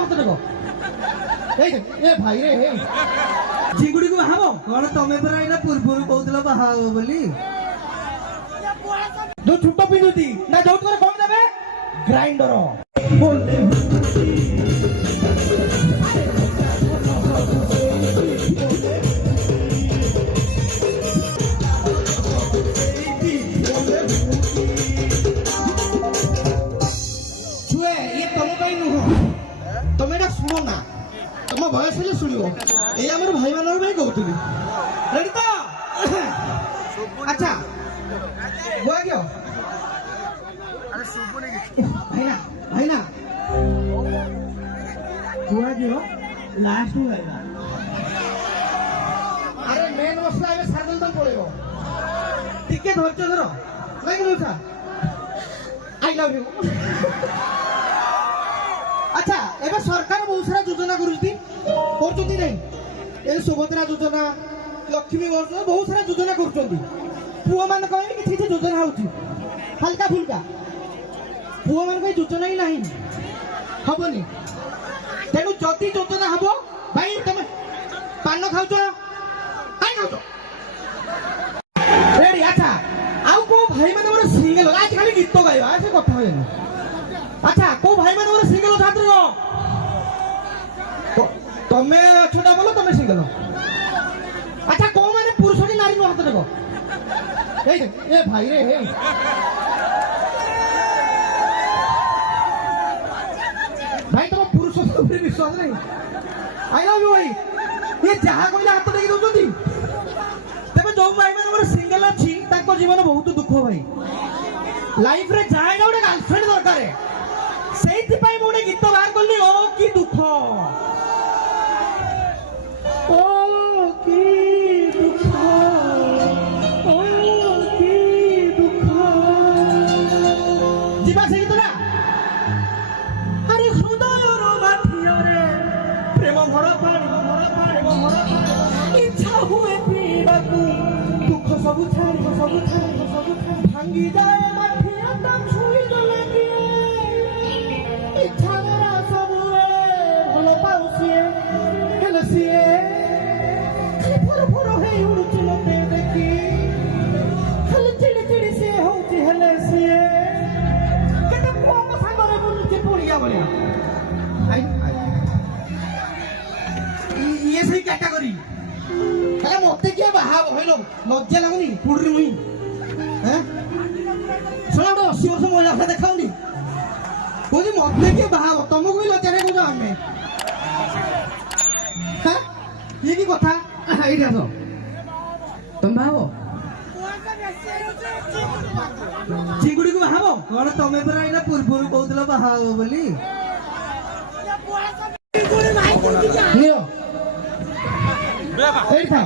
हाथ देखो ए भाई रे हे चिंगुड़ी को बाहाबो कोन तमे परा इना पूर्वरु कहउतला बाहाबो बोली दो छुट्टा पिंदुती ना जोत करे कम देबे ग्राइंडर छुए ये तम पाई नुह तमे एटा सुनो ना तम भयस हेले सुनियो ए हमर भाई मानर भाई कहउतली रेडी तो अच्छा बुआ गयो अरे सुबु नहीं भाई ना बुआ गयो लास्ट में आएगा अरे मेन मसला है सादल तक पड़ेगो टिके धरछ धरो नहीं मौसा आई लव यू अच्छा एबे सरकार बहुत सारा योजना करूती करचोती नहीं ए सुभद्रा योजना लक्ष्मी योजना बहुत सारा योजना करूचंती पुआ मान कहबे कि ठीक योजना होची हल्का फुल्का पुआ मान कोई योजना ही नहीं हबनी तेनु जति योजना हबो भाई तमे पान खाउछ आई खाउछ रेडी अच्छा आउ को भाई माने मोर सिंगल आज खाली गीत गाइबा से कथा होय अच्छा को भाई माने मोर सिंगल छात्र को तमे छोटा बोलो तमे सिंगल अच्छा को माने पुरुष की नारी नो हाथ देखो ए भाई रे हे भाई तुम पुरुष पर विश्वास नहीं आई लव यू भाई ये जहाँ कहले हाथ टेकी दउछंती तबे जो भाई माने मोर सिंगल अछि ताको जीवन बहुत दुख भाई लाइफ रे जाए ना गोटे गर्लफ्रेंड दरकार सेति पाई मोटे गीत बाहर करली ओ की दुख ओ की दुख जीवा से गीत ना अरे हृदय रो माथिया रे प्रेम भरा पानी इच्छा हुए पीबाकू दुख सब छाड़ी भांगी जाए माथिया तम छुई गले की इच्छा मेरा सब भलो पाउसिए हेले सिए फुर हे उड़ुची मते देखी खाली चिड़ी से होउची हेले सिए केते मोम सागरे बुलुची पुड़िया बलिया आई ये सही कैटेगरी हेले मते के बाहा होइलो लज्जा लागुनी पुडरी मुई हैं सुना तो 80 वर्ष मोला देखाउनी कोनी मते के बाहा तुमको भी लज्जा रे बुझा हमें हां ये की कथा एठी आसो तुम बाहाबो चिंगुड़ी को बाहाबो कोन तमे परा इना पूर्वरु कहउतला बाहाबो बोली नियो एठी था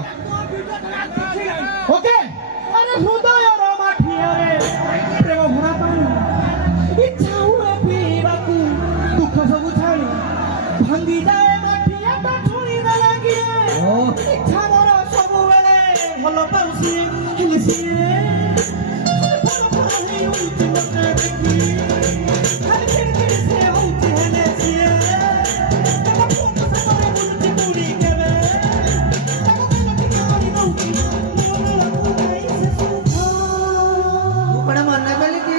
ओके अरे हृदय रो माठिया रे प्रेम भरा पानी इच्छा हुए पीबाकू दुख सब छाड़ी भांगी जाए माठिया ता छुई न लागी इच्छा मोर सब बेले भलो पाउसी हेले सिए भलो हे उची मते देखी खाली चिड़ी से होउची हेले सिए तका फोन सागरे बुलुची पुड़ी केबे तका कलटी करी नउची बड़ा मरना वाली की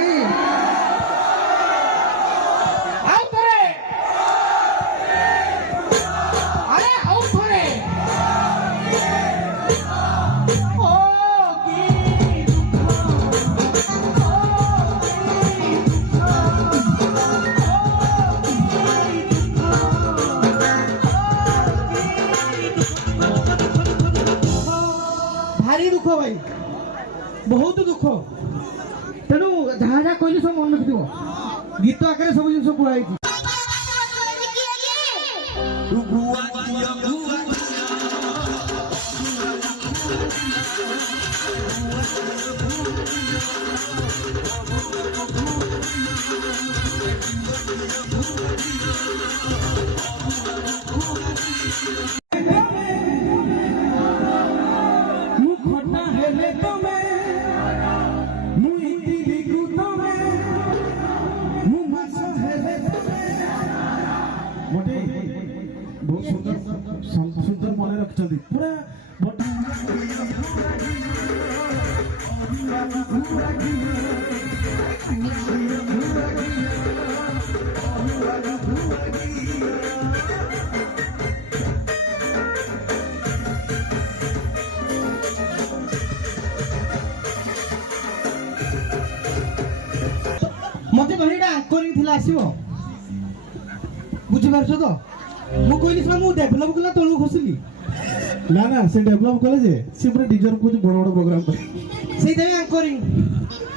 आओ करे अरे आओ करे ओ की भारी दुख भाई बहुत दुख तेणु जहाँ जहाँ कहली सब मन रखिथ गीत आकार सब जिन बुआई मोटे बहुत सुंदर सुंदर मन रखिछथि पूरा मते बहिडा एंकरिंग थिला आसीबो बुझि पारछो तो मु कोइली सर मु डेभलप कला तळु खसली ना ना से डेवलप कले जे से पूरा डिजर्व को बड़ बड़ प्रोग्राम पे सेई देबे एंकरिंग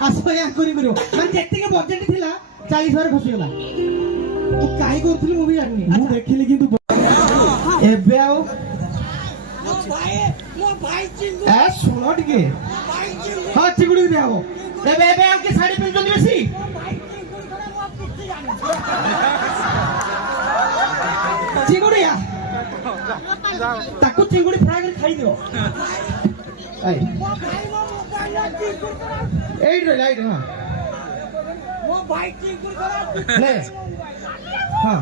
आसो एंकरिंग करियो माने जेतिके बजेट थिला 40,000 खसी गला मु काई करथली मु भी जानि मु देखिली किंतु एबे आओ मो भाई चिंगू ए सुनो टिके भाई चिंगू हां चिगुडी दे आओ एबे आओ के साड़ी पिन जल्दी बेसी भाई चिंगू करे मो पुत्ती जाने चिगुडिया ताकू चिंगुडी फ्राई कर खाई दियो आई मो भाई मो मोबाइल चिंगू करे एट रे लाइट हां मो भाई चिंगू करे ले हां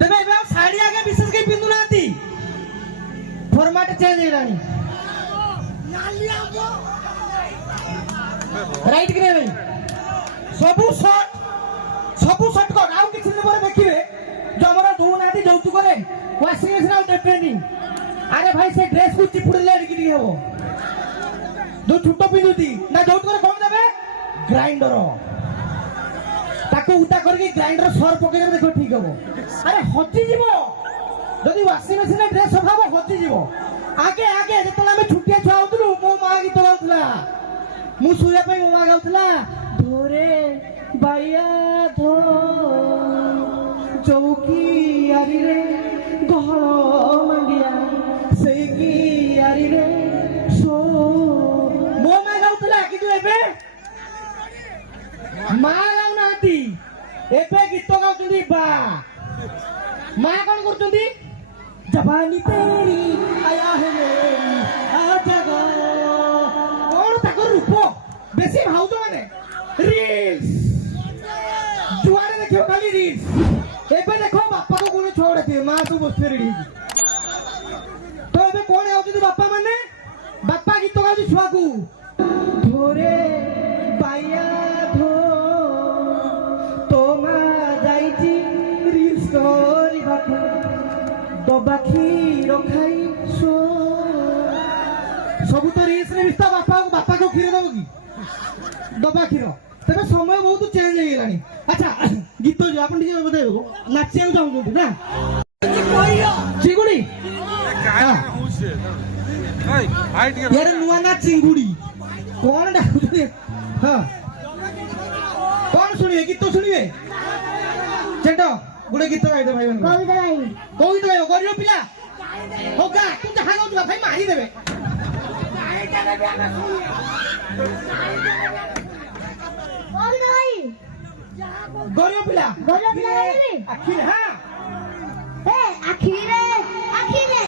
तबे एबे आओ साड़ी आगे विशेष के पिंदु नाती फॉर्मेट चेंज हेलानी नालिया मो राइट करे भाई सबू शॉट को आउ किछि दिन पर देखिबे जो हमरा दो नाती जौतु करे वाशिंग मशीन आउ ट्रेनिंग अरे भाई से ड्रेस को चिपुड़ले टिकि हेबो दो छुट्टो पिंदुती ना जौतु करे कम देबे ग्राइंडर ताको उता करके ग्राइंडर सर पके देखो ठीक हबो अरे हजी जीवो जदि वाशिंग मशीन रे ड्रेस सफाबो हजी जीवो आगे आगे जेतला में छुट्टिया छुआ होतलु मो मां गीत गाउतला मु सुया पे मो मां गाउतला धोरे बाया धो चौकी यारी रे गहळ मंडिया सेई की यारी रे सो मो मां गाउतला कितु एबे मां गाउ नाती एबे गीत गाउतली बा मां कोन करचंदी जवानी तेरी आया है मेरी आजा गा कौन ताको रूप बेसी भाउजो माने रील्स जुआरे देखियो खाली रील्स एबे देखो बापा को कोन छोड़ दे मां तो बस रेडी तो एबे कोन आउती बापा माने बापा गीत गाउती छुआ को धोरे पाया धो तो मा जाईची रील्स करी बापा दबा क्षीर खाई सो सब तो रेस रे विस्ता बापा को क्षीर दबो की दबा क्षीर तबे समय बहुत चेंज हो गेलानी अच्छा गीत जो आपण टिके बताइबो नाचिया चाहू ना चिंगुडी यार नुआ ना चिंगुडी कौन डाकुते हां कौन सुनिए गीत सुनिए चेंटो गुडे गीत गाइदे भाई मन कविता गाइयो गरियो पिला होगा तू जहां गाउ भाई मारी देबे गरियो पिला गरियो पिला आखिर हां ए आखिरे